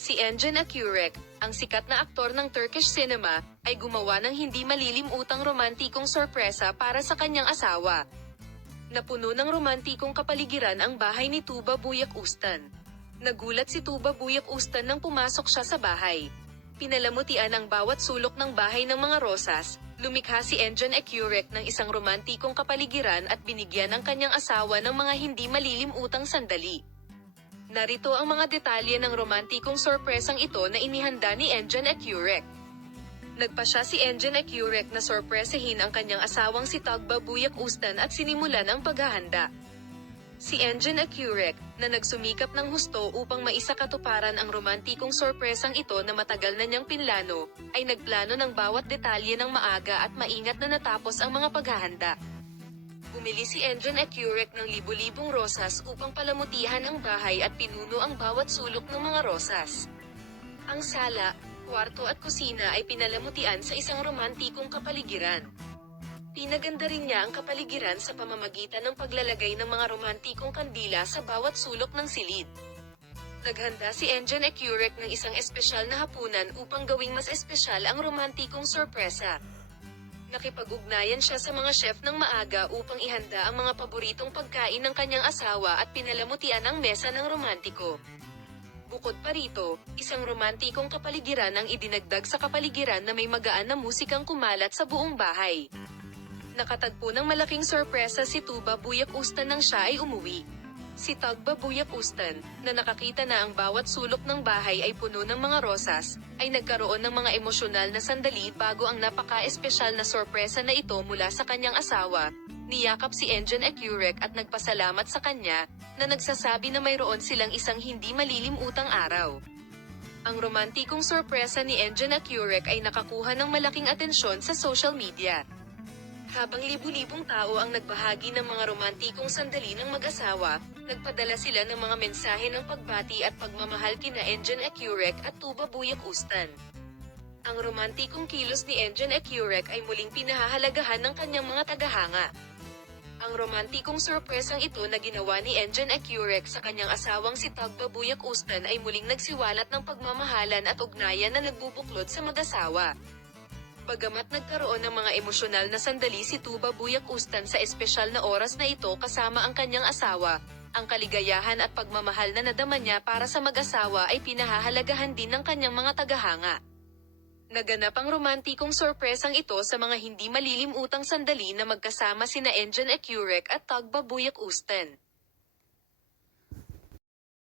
Si Engin Akyurek, ang sikat na aktor ng Turkish cinema, ay gumawa ng hindi malilimutang romantikong sorpresa para sa kanyang asawa. Napuno ng romantikong kapaligiran ang bahay ni Tuba Büyük Üstün. Nagulat si Tuba Büyük Üstün nang pumasok siya sa bahay. Pinalamutian ang bawat sulok ng bahay ng mga rosas. Lumikha si Engin Akyurek ng isang romantikong kapaligiran at binigyan ang kanyang asawa ng mga hindi malilimutang sandali. Narito ang mga detalye ng romantikong sorpresang ito na inihanda ni Engin Akyurek. Nagpa siya si Engin Akyurek na sorpresahin ang kanyang asawang si Tuba Büyük Üstün at sinimulan ang paghahanda. Si Engin Akyurek, na nagsumikap ng husto upang maisakatuparan ang romantikong sorpresang ito na matagal na niyang pinlano, ay nagplano ng bawat detalye ng maaga at maingat na natapos ang mga paghahanda. Bumili si Engin Akyurek ng libu-libong rosas upang palamutihan ang bahay at pinuno ang bawat sulok ng mga rosas. Ang sala, kwarto at kusina ay pinalamutian sa isang romantikong kapaligiran. Pinaganda rin niya ang kapaligiran sa pamamagitan ng paglalagay ng mga romantikong kandila sa bawat sulok ng silid. Naghanda si Engin Akyurek ng isang espesyal na hapunan upang gawing mas espesyal ang romantikong sorpresa. Nakipag-ugnayan siya sa mga chef ng maaga upang ihanda ang mga paboritong pagkain ng kanyang asawa at pinalamutian ang mesa ng romantiko. Bukod pa rito, isang romantikong kapaligiran ang idinagdag sa kapaligiran na may magaan na musikang kumalat sa buong bahay. Nakatagpo ng malaking sorpresa si Tuba Büyük Üstün nang siya ay umuwi. Si Tuba Büyük Üstün, na nakakita na ang bawat sulok ng bahay ay puno ng mga rosas, ay nagkaroon ng mga emosyonal na sandali bago ang napaka-espesyal na sorpresa na ito mula sa kanyang asawa. Niyakap si Engin Akyurek at nagpasalamat sa kanya, na nagsasabi na mayroon silang isang hindi malilimutang araw. Ang romantikong sorpresa ni Engin Akyurek ay nakakuha ng malaking atensyon sa social media. Habang libu-libong tao ang nagbahagi ng mga romantikong sandali ng mag-asawa, nagpadala sila ng mga mensahe ng pagbati at pagmamahal kina Engin Akyurek at Tuba Büyük Üstün. Ang romantikong kilos ni Engin Akyurek ay muling pinahahalagahan ng kanyang mga tagahanga. Ang romantikong sorpresang ito na ginawa ni Engin Akyurek sa kanyang asawang si Tuba Büyük Üstün ay muling nagsiwalat ng pagmamahalan at ugnayan na nagbubuklod sa mag-asawa. Bagamat nagkaroon ng mga emosyonal na sandali si Tuba Büyük Üstün sa espesyal na oras na ito kasama ang kanyang asawa, ang kaligayahan at pagmamahal na nadama niya para sa mag-asawa ay pinahahalagahan din ng kanyang mga tagahanga. Naganap ang romantikong sorpresang ito sa mga hindi malilimutang sandali na magkasama sina Engin Akyurek at Tuba Büyük Üstün.